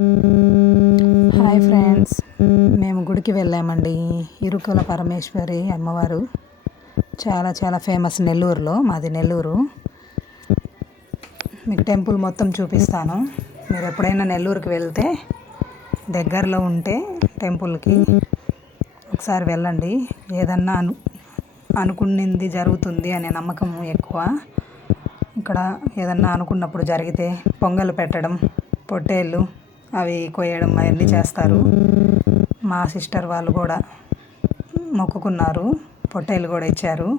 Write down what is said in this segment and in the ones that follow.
Hi friends. మేము గుడికి వెళ్ళామండి. ఇరుకుల పరమేశ్వరి అమ్మవారు. చాలా చాలా ఫేమస్ నెల్లూరులో మాది నెల్లూరు. మీకు టెంపుల్ మొత్తం చూపిస్తాను. మీరు ఎప్పుడైనా నెల్లూరుకి వెళ్తే దగ్గరలో ఉంటే టెంపుల్కి ఒకసారి వెళ్ళండి. ఏదన్నా అను అనుకున్నది జరుగుతుంది అనే నమ్మకం ఎక్కువ. ఇక్కడ ఏదన్నా అనుకున్నప్పుడు జరిగితే పొంగల్ పెట్టడం పొట్టేళ్ళు అవి కొయ్యడం అవన్నీ చేస్తారు. మా సిస్టర్ వాళ్ళు కూడా మొక్కుకున్నారు. పొట్టేలు కూడా ఇచ్చారు.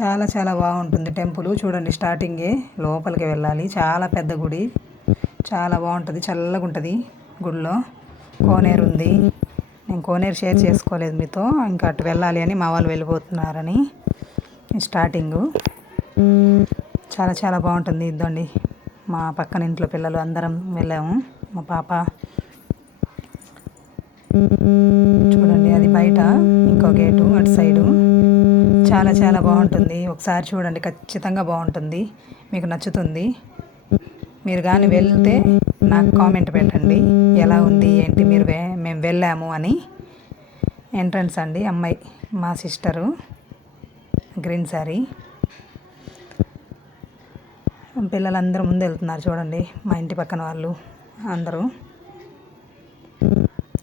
చాలా చాలా బాగుంటుంది టెంపుల్. చూడండి స్టార్టింగే లోపలికి వెళ్ళాలి. చాలా పెద్ద గుడి. చాలా బాగుంటుంది. చల్లగా ఉంటుంది గుడిలో. కోనేరు ఉంది. నేను కోనేరు షేర్ చేసుకోలేదు మీతో. ఇంకా అటు వెళ్ళాలి అని మా వాళ్ళు వెళ్ళిపోతున్నారని స్టార్టింగు చాలా చాలా బాగుంటుంది. ఇద్దండి మా పక్కన ఇంట్లో పిల్లలు అందరం వెళ్ళాము. మా పాప. చూడండి అది బయట ఇంకో గేటు అటు సైడు. చాలా చాలా బాగుంటుంది. ఒకసారి చూడండి ఖచ్చితంగా బాగుంటుంది. మీకు నచ్చుతుంది. మీరు కానీ వెళ్తే నాకు కామెంట్ పెట్టండి. ఎలా ఉంది ఏంటి మీరు మేము వెళ్ళాము అని. ఎంట్రన్స్ అండి అమ్మాయి మా సిస్టరు. గ్రీన్ శారీ పిల్లలందరూ ముందు వెళ్తున్నారు చూడండి మా ఇంటి పక్కన వాళ్ళు. అందరూ.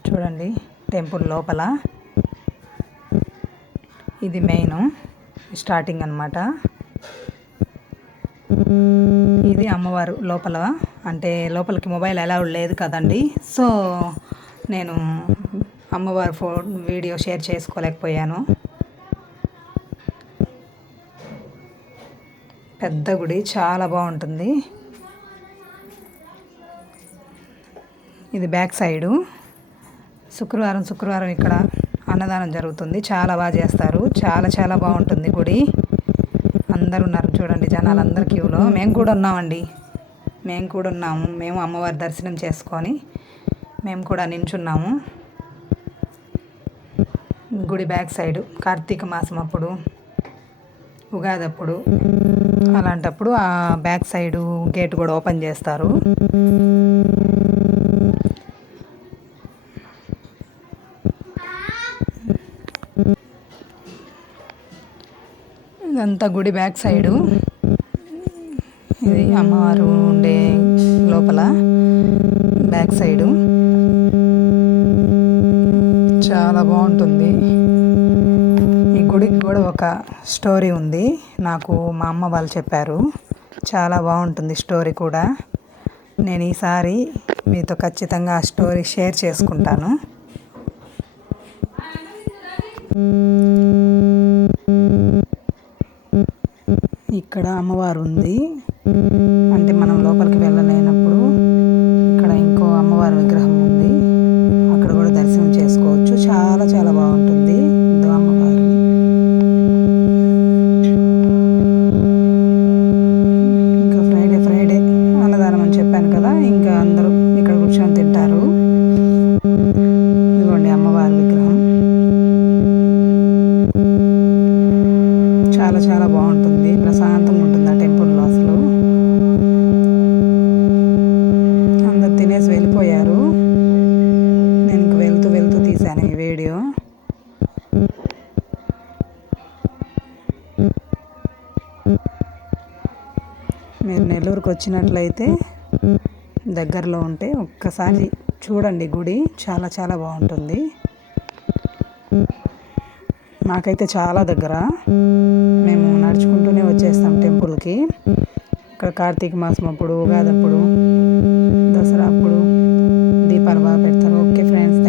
చూడండి టెంపుల్ లోపల. ఇది మెయిన్ స్టార్టింగ్ అనమాట ఇది అమ్మవారు లోపల. అంటే లోపలికి మొబైల్ అలౌడ్ లేదు కదండి. సో నేను అమ్మవారి ఫోన్ వీడియో షేర్ చేసుకోలేకపోయాను. పెద్ద గుడి చాలా బాగుంటుంది. ఇది బ్యాక్ సైడు. శుక్రవారం శుక్రవారం ఇక్కడ అన్నదానం జరుగుతుంది. చాలా బాగా చేస్తారు. చాలా చాలా బాగుంటుంది గుడి. అందరు ఉన్నారు చూడండి జనాలు అందరు క్యూలో. మేము కూడా ఉన్నామండి. మేము కూడా ఉన్నాము. మేము అమ్మవారి దర్శనం చేసుకొని మేము కూడా నించున్నాము. గుడి బ్యాక్ సైడు. కార్తీక మాసం అప్పుడు. ఉగాది అప్పుడు అలాంటప్పుడు ఆ బ్యాక్ సైడు గేట్ కూడా ఓపెన్ చేస్తారు. ఇదంతా గుడి బ్యాక్ సైడు. ఇది అమ్మవారు ఉండే లోపల బ్యాక్ సైడు. చాలా బాగుంటుంది. గుడికి కూడా ఒక స్టోరీ ఉంది. నాకు మా అమ్మ వాళ్ళు చెప్పారు. చాలా బాగుంటుంది స్టోరీ కూడా. నేను ఈసారి మీతో ఖచ్చితంగా ఆ స్టోరీ షేర్ చేసుకుంటాను. ఇక్కడ అమ్మవారు ఉంది. అంటే మనం లోపలికి వెళ్ళలేనప్పుడు ఇక్కడ ఇంకో అమ్మవారి చాలా బాగుంటుంది. ప్రశాంతంగా ఉంటుంది ఆ టెంపుల్లో అసలు. అందరు తినేసి వెళ్ళిపోయారు. నేను ఇంక వెళ్తూ వెళ్తూ తీశాను ఈ వీడియో. మీరు నెల్లూరుకు వచ్చినట్లయితే దగ్గరలో ఉంటే ఒక్కసారి చూడండి గుడి. చాలా చాలా బాగుంటుంది. నాకైతే చాలా దగ్గర. నడుచుకుంటూనే వచ్చేస్తాం టెంపుల్కి. ఇక్కడ కార్తీక మాసం అప్పుడు ఉగాది అప్పుడు దసరా అప్పుడు దీపాలు బాగా పెడతారు. Okay friends.